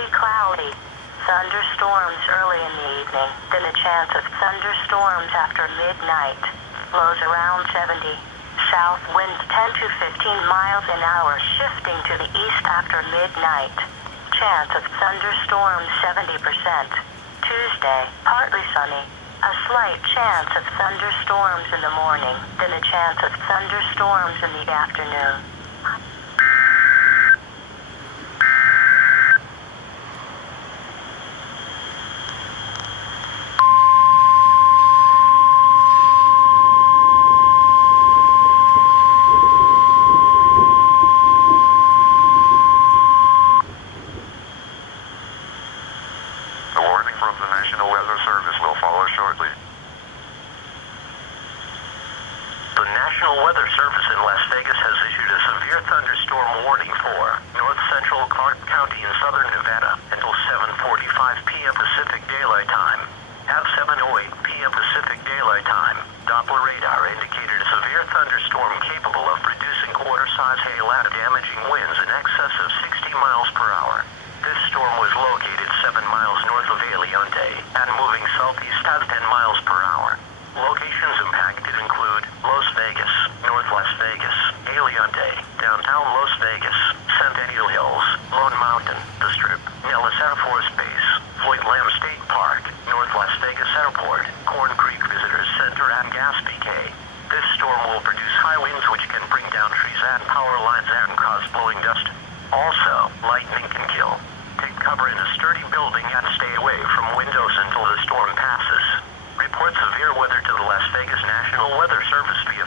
partly cloudy. Thunderstorms early in the evening, then a chance of thunderstorms after midnight. Lows around 70. South winds 10 to 15 miles an hour, shifting to the east after midnight. Chance of thunderstorms 70%. Tuesday, partly sunny. A slight chance of thunderstorms in the morning, then a chance of thunderstorms in the afternoon. A warning from the National Weather Service will follow shortly. The National Weather Service in Las Vegas has issued a severe thunderstorm warning for north central Clark County in southern Nevada until 7:45 p.m. Pacific Daylight Time. At 7:08 p.m. Pacific Daylight Time, Doppler radar indicated a severe thunderstorm capable of producing quarter-size hail at damaging winds in excess of 60 miles per hour. This storm was located 7 miles north of Aliante and moving southeast at 10 miles per hour. Locations impacted include Las Vegas, North Las Vegas, Aliante, downtown Las Vegas, Centennial Hills, Lone Mountain, The Strip, Nellis Air Force Base, Floyd Lamb State Park, North Las Vegas Airport, Corn Creek Visitors Center, and Gaspee Cay. This storm will produce high winds which can bring down trees and power lines and cause blowing dust. Also, lightning can kill. Take cover in a sturdy building and stay away from windows until the storm passes. Report severe weather to the Las Vegas National Weather Service via